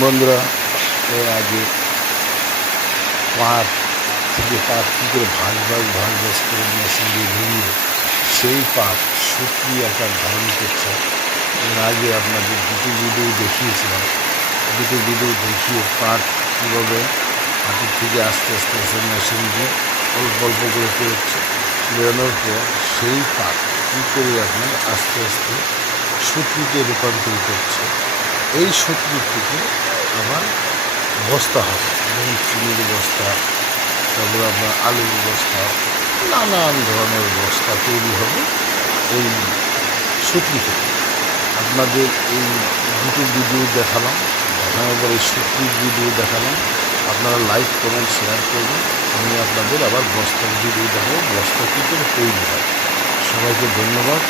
বন্ধুরা, এর আগে পাট থেকে পাট কী করে ভাগ করে মেশিন দিয়ে ঘুরিয়ে সেই পাট সুতলি আকার ধারণ করছে। এর আগে আপনাদের দুটো ভিডিও দেখিয়েছিলাম। দুটো ভিডিও দেখিয়ে পাট কীভাবে মাটির থেকে আস্তে আস্তে এসে মেশিন দিয়ে অল্প অল্প করে পেরোচ্ছে, বেরোনোর পর সেই পাট কী করে আপনার আস্তে আস্তে সুতলিতে রূপান্তরিত হচ্ছে। এই সুতলি থেকে আবার বস্তা হবে, যেমন চিনির বস্তা, তারপরে আপনার আলুর বস্তা, নানান ধরনের বস্তা তৈরি হবে এই সুতলি থেকে। আপনাদের এই দুটো ভিডিও দেখালাম, দেখানোর পর এই সুতলির ভিডিও দেখালাম। আপনারা লাইক কমেন্ট শেয়ার করবেন। আমি আপনাদের আবার বস্তার ভিডিও দেখাবো, বস্তা কী করে তৈরি হয়। সবাইকে ধন্যবাদ।